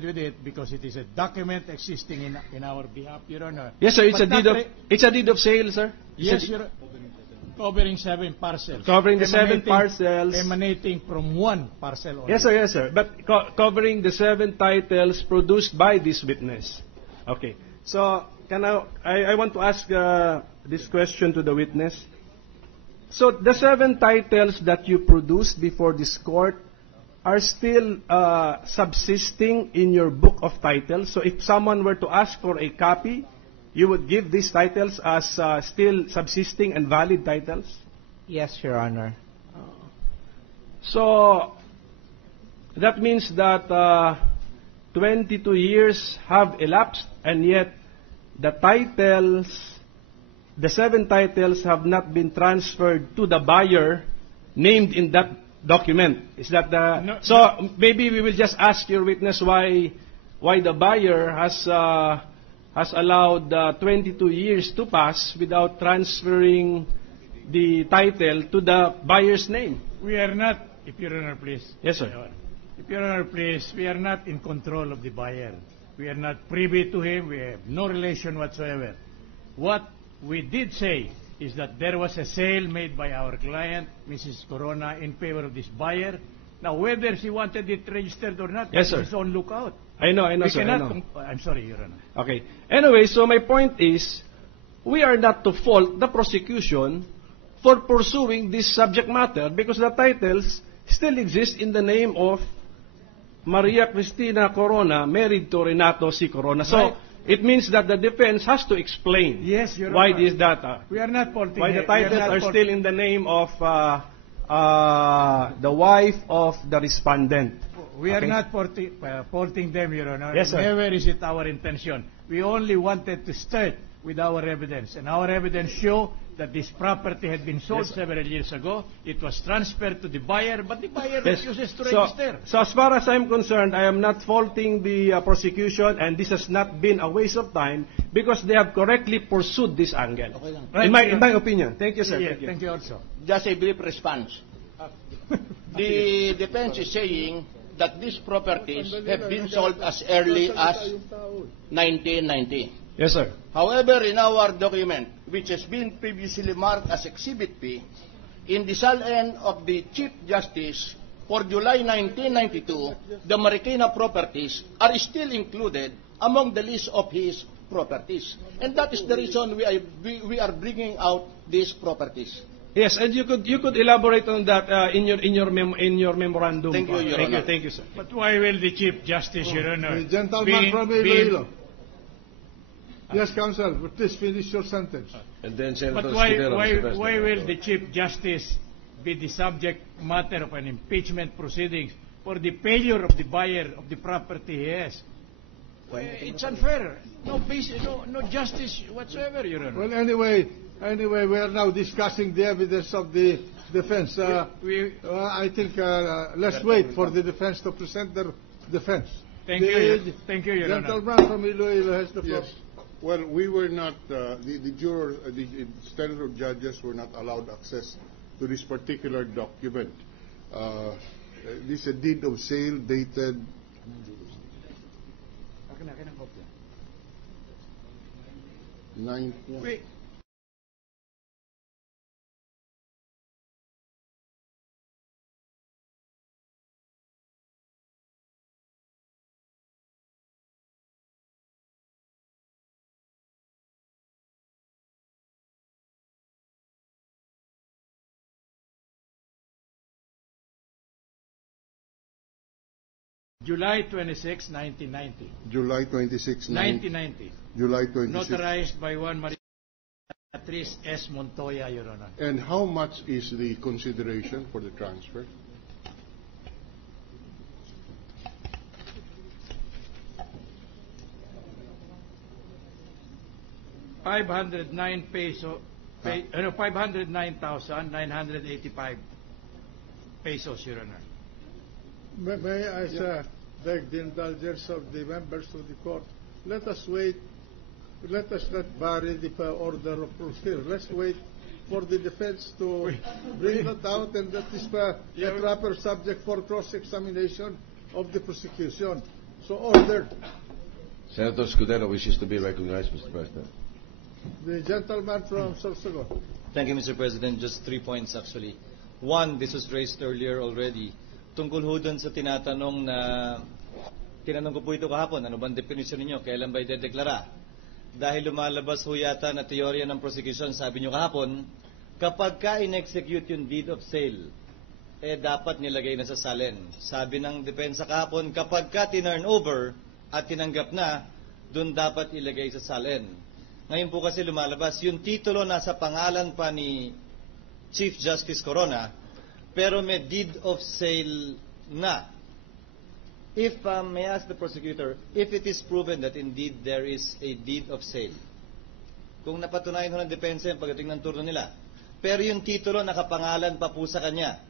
With it because it is a document existing in our behalf, Your Honor. Yes, sir. It's a deed of sale, sir. Yes, Your Honor. Covering 7 parcels. Covering the 7 parcels. Emanating from one parcel only. Yes, sir. Yes, sir. But covering the 7 titles produced by this witness. Okay. So, I want to ask this question to the witness. So, the 7 titles that you produced before this court are still subsisting in your book of titles. So if someone were to ask for a copy, you would give these titles as still subsisting and valid titles? Yes, Your Honor. So that means that 22 years have elapsed, and yet the titles, the 7 titles have not been transferred to the buyer named in that document. Is that the... No, so maybe we will just ask your witness why the buyer has allowed 22 years to pass without transferring the title to the buyer's name. We are not, if Your Honor, please. Yes, sir. If Your Honor, please, we are not in control of the buyer. We are not privy to him. We have no relation whatsoever. What we did say is that there was a sale made by our client, Mrs. Corona, in favor of this buyer. Now, whether she wanted it registered or not, yes, sir. It's on lookout. I know, we sir. Cannot I'm sorry, Your Honor. Okay. Anyway, so my point is, we are not to fault the prosecution for pursuing this subject matter because the titles still exist in the name of Maria Cristina Corona, married to Renato C. Corona. So, right. It means that the defense has to explain why this data. We are not faulting why the titles are still in the name of the wife of the respondent. We are not faulting them, Your Honor. Yes, sir. Never is it our intention. We only wanted to start with our evidence. And our evidence show that this property had been sold several years ago. It was transferred to the buyer, but the buyer refuses to register. So as far as I'm concerned, I am not faulting the prosecution, and this has not been a waste of time because they have correctly pursued this angle. Okay. Right. In my opinion. Thank you, sir. Yeah, thank you also. Just a brief response. The defense is saying that these properties have been sold as early as 1990. Yes, sir. However, in our document, which has been previously marked as Exhibit P, in the SALN of the Chief Justice for July 1992, the Marikina properties are still included among the list of his properties. And that is the reason we are bringing out these properties. Yes, and you could elaborate on that in your memorandum. Thank you, Your Honor. Thank you, sir. But why will the Chief Justice, Your Honor, the gentleman from Iloilo. Yes, counsel, but please finish your sentence. And then but why will the Chief Justice be the subject matter of an impeachment proceedings for the failure of the buyer of the property he has? It's unfair. No basis, no justice whatsoever, Your Honor. Well, anyway, we are now discussing the evidence of the defense. I think let's wait for the defense to present their defense. Thank you, Your Honor. Gentleman from Iloilo has the floor. Yes. Well, we were not, the jurors, the standard of judges were not allowed access to this particular document. This is a deed of sale dated Wait. July 26, 1990. July 26, 1990. July 26. Notarized by one Maria Beatriz S. Montoya, Your Honor. And how much is the consideration for the transfer? $509,985 pesos, Your Honor. May I, beg the indulgence of the members of the court. Let us wait. Let us not vary the order of procedure. Let's wait for the defense to bring it out, and that is a proper subject for cross-examination of the prosecution. So ordered. Senator Scudero wishes to be recognized, Mr. President. The gentleman from Sorsogon. Thank you, Mr. President. Just 3 points, actually. One, this was raised earlier already. Tungkol ho dun sa tinanong ko po ito kahapon, ano bang definition ninyo? Kailan ba idedeklara? Dahil lumalabas ho yata na teorya ng prosecution, sabi nyo kahapon, kapag ka in-execute yung deed of sale, dapat nilagay na sa salen. Sabi ng depensa kahapon, kapag ka tinurn over at tinanggap na, dun dapat ilagay sa salen. Ngayon po kasi lumalabas, yung titulo nasa pangalan pa ni Chief Justice Corona, pero may deed of sale na. If, may I ask the prosecutor, if it is proven that indeed there is a deed of sale, kung napatunayan ho ng depensa yung pagdating ng turno nila, pero yung titulo nakapangalan pa po sa kanya,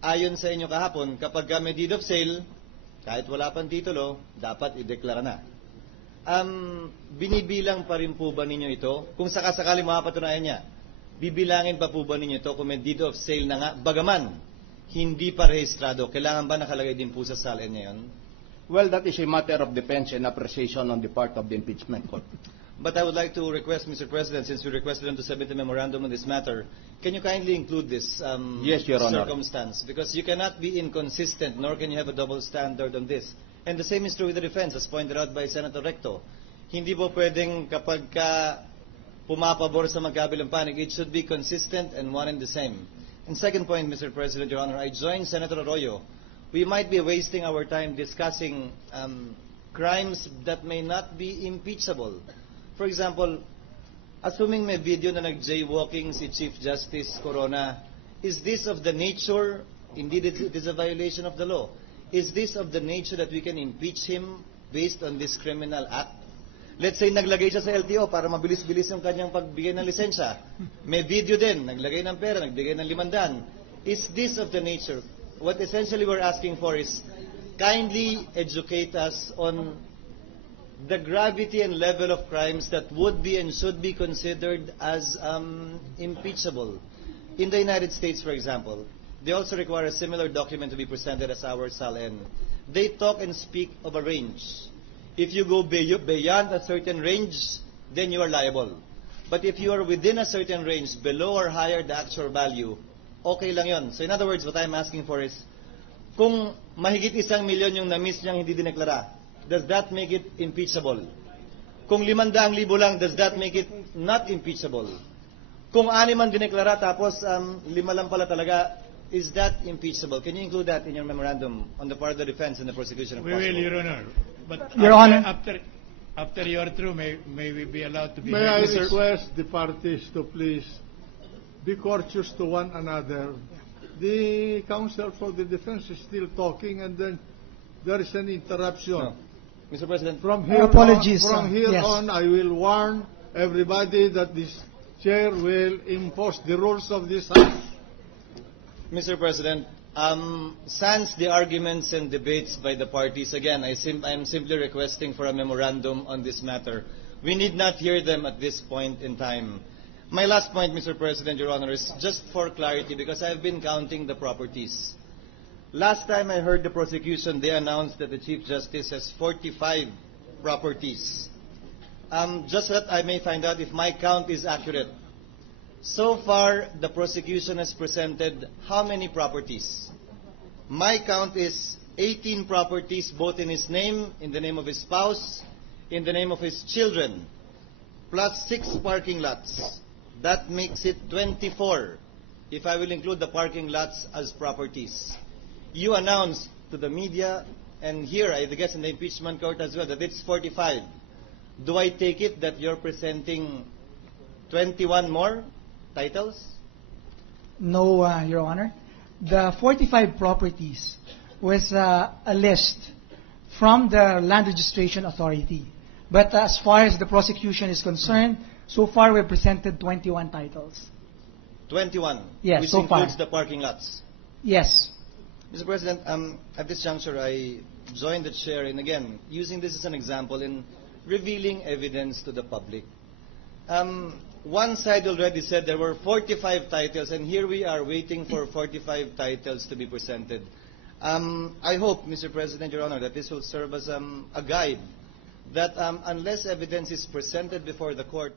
ayon sa inyo kahapon, kapag may deed of sale, kahit wala pang titulo, dapat ideklara na. Binibilang pa rin po ba ninyo ito? Kung sakasakali mapatunayan niya, bibilangin pa po ba ninyo ito kung may deed of sale na nga, bagaman hindi pa rehistrado, kailangan ba nakalagay din po sa salen ngayon? Well, that is a matter of defense and appreciation on the part of the impeachment court. But I would like to request, Mr. President, since we requested them to submit a memorandum on this matter, can you kindly include this Yes, Your Honor. circumstance? Because you cannot be inconsistent, nor can you have a double standard on this. And the same is true with the defense, as pointed out by Senator Recto. Hindi po pwedeng kapag ka pumapabor sa magkabilang panig, it should be consistent and one and the same. And second point, Mr. President, Your Honor, I join Senator Arroyo. We might be wasting our time discussing crimes that may not be impeachable. For example, assuming may video na nag-jaywalking si Chief Justice Corona, is this of the nature, indeed it is a violation of the law, is this of the nature that we can impeach him based on this criminal act? Let's say naglagay siya sa LTO para mabilis-bilis yung kanyang pagbigay ng lisensya. May video din, naglagay ng pera, nagbigay ng 500. Is this of the nature? What essentially we're asking for is kindly educate us on the gravity and level of crimes that would be and should be considered as impeachable. In the United States, for example, they also require a similar document to be presented as our SALN. They talk and speak of a range. If you go beyond a certain range, then you are liable. But if you are within a certain range, below or higher the actual value, okay lang yun. So in other words, what I'm asking for is, kung mahigit 1 milyon yung na-miss niyang hindi dineklara, does that make it impeachable? Kung 500,000 lang, does that make it not impeachable? Kung 6 man dineklara tapos 5 lang pala talaga, is that impeachable? Can you include that in your memorandum on the part of the defense and the prosecution? If We will, possible? Your Honor. But Your Honor. After you are through, may we be allowed to be May I heard? request the parties to please be courteous to one another. The counsel for the defense is still talking, and then there is an interruption. No. Mr. President, From here Apologies, on, yes. I will warn everybody that this chair will impose the rules of this house. Mr. President, sans the arguments and debates by the parties, again, I am simply requesting for a memorandum on this matter. We need not hear them at this point in time. My last point, Mr. President, Your Honor, is just for clarity, because I've been counting the properties. Last time I heard the prosecution, they announced that the Chief Justice has 45 properties. Just so that I may find out if my count is accurate. So far, the prosecution has presented how many properties? My count is 18 properties, both in his name, in the name of his spouse, in the name of his children, plus 6 parking lots. That makes it 24, if I will include the parking lots as properties. You announced to the media, and here, I guess in the impeachment court as well, that it's 45. Do I take it that you're presenting 21 more titles? No, Your Honor. The 45 properties was a list from the Land Registration Authority. But as far as the prosecution is concerned, so far we've presented 21 titles. 21? Yes, which so far. includes the parking lots. Yes. Mr. President, at this juncture, I join the chair in, again, using this as an example in revealing evidence to the public. One side already said there were 45 titles, and here we are waiting for 45 titles to be presented. I hope, Mr. President, Your Honor, that this will serve as a guide that unless evidence is presented before the court